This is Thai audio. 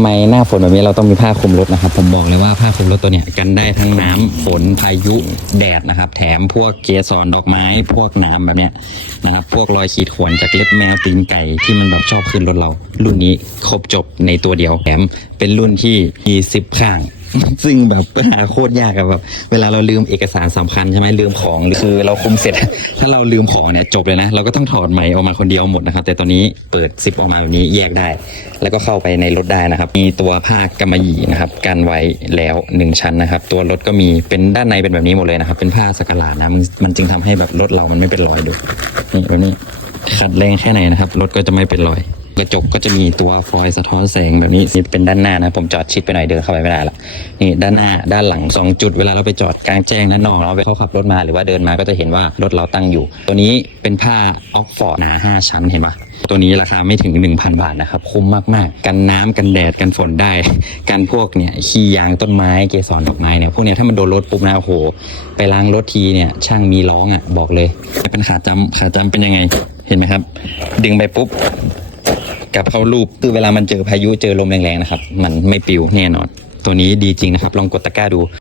ทำไมหน้าฝนแบบนี้เราต้องมีผ้าคลุมรถนะครับ ผมบอกเลยว่าผ้าคลุมรถตัวเนี้ยกันได้ทั้งน้ำฝนพายุแดดนะครับ แถมพวกเกสรดอกไม้ พวกน้ำแบบเนี้ยนะครับพวกรอยขีดข่วนจากเล็บแมวตีนไก่ที่มันแบบชอบขึ้นรถเรา รุ่นนี้ครบจบในตัวเดียวแถมเป็นรุ่นที่มีสิบข้าง ซึ่งแบบหาโคตรยากอะแบบเวลาเราลืมเอกสารสำคัญใช่ไหมลืมของคือเราคุมเสร็จ ถ้าเราลืมของเนี่ยจบเลยนะเราก็ต้องถอดไหม่ออกมาคนเดียวหมดนะครับ แต่ตอนนี้เปิดซิปออกมาแบบนี้แยกได้ แล้วก็เข้าไปในรถได้นะครับ มีตัวผ้ากำมะหยี่นะครับกันไว้แล้วหนึ่งชั้นนะครับ ตัวรถก็มีเป็นด้านในเป็นแบบนี้หมดเลยนะครับ เป็นผ้าสกหลาดนะมันมันจึงทำให้แบบรถเรามันไม่เป็นรอยดูนี่แบบนี้ขัดแรงแค่ไหนนะครับรถก็จะไม่เป็นรอย กระจกก็จะมีตัวฟอยล์สะท้อนแสงแบบนี้นี่เป็นด้านหน้านะ ผมจอดชิดไปหน่อยเดินเข้าไปไม่ได้ละนี่ด้านหน้าด้านหลังสองจุดเวลาเราไปจอดกลางแจ้งด้านนอกเราไปเขาขับรถมาหรือว่าเดินมาก็จะเห็นว่ารถเราตั้งอยู่ ตัวนี้เป็นผ้าออกฟอร์ดหนาห้าชั้นเห็นปะตัวนี้ราคาไม่ถึง 1,000 บาทนะครับ คุ้มมากๆ กันน้ำกันแดดกันฝนได้ กันพวกเนี่ยขี้ยางต้นไม้เกสรดอกไม้เนี่ยพวกเนี้ยถ้ามันโดนรถปุ๊บนะโอ้โห ไปล้างรถทีเนี่ยช่างมีร้องอะบอกเลยเป็นขาจำขาจำเป็นยังไงเห็นไหมครับ ดึงไปปุ๊บับเข้ารูปคือเวลามันเจอพายุเจอลมแรงๆนะครับ มันไม่ปิวแน่นอน ตัวนี้ดีจริงนะครับ ลองกดตะกร้าดู